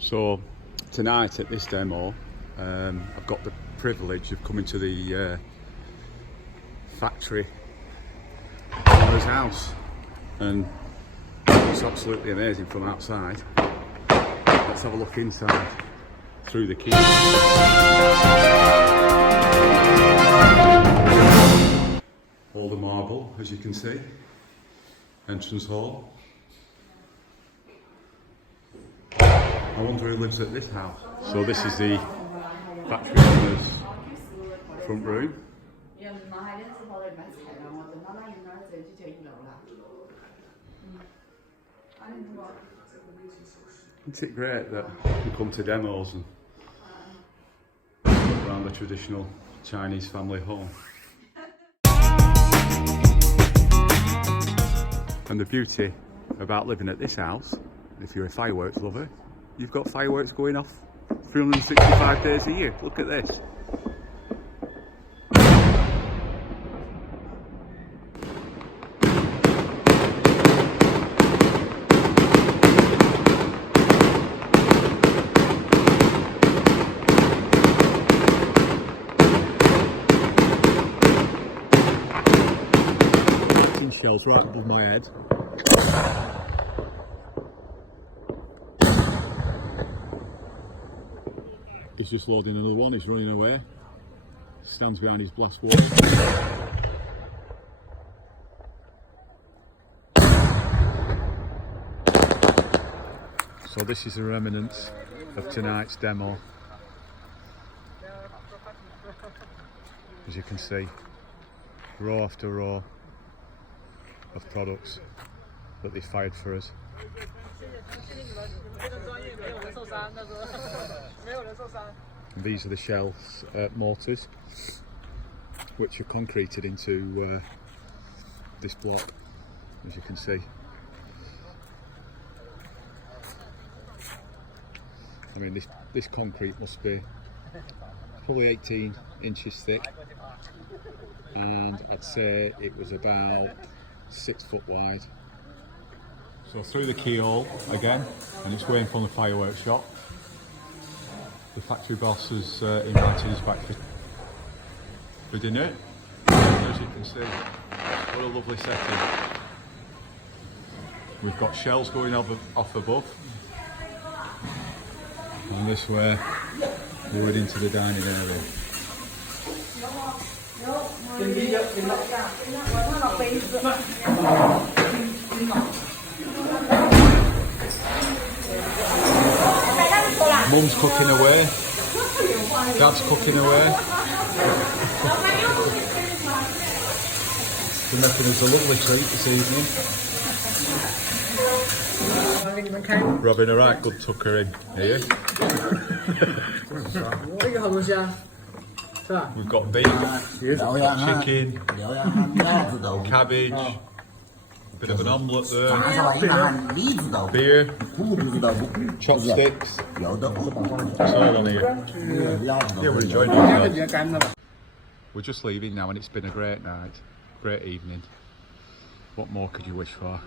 So tonight at this demo, I've got the privilege of coming to the factory owner's house, and it's absolutely amazing from outside. Let's have a look inside through the key. All the marble, as you can see. Entrance hall. I wonder who lives at this house. So this is the factory owner's front room. Isn't it great that you come to demos and look around the traditional Chinese family home? And the beauty about living at this house, if you're a fireworks lover, you've got fireworks going off 365 days a year. Look at this. Shells right above my head. He's just loading another one, he's running away. Stands behind his blast wall. So this is the remnants of tonight's demo. As you can see, row after row of products that they fired for us. And these are the shells mortars which are concreted into this block, as you can see. I mean, this concrete must be probably 18 inches thick, and I'd say it was about 6 foot wide. So through the keyhole again, and it's waiting from the fireworks shop. The factory boss has invited us back for dinner. As you can see, what a lovely setting. We've got shells going off above, and this way we're heading into the dining area. Mum's cooking away, Dad's cooking away. They're making us a lovely treat this evening. Robbing a right good tucker in here. We've got beef, chicken, cabbage, a bit of an omelette there, beer, chopsticks. It's all on here. Yeah, we're enjoying it. We're just leaving now, and it's been a great night, great evening. What more could you wish for?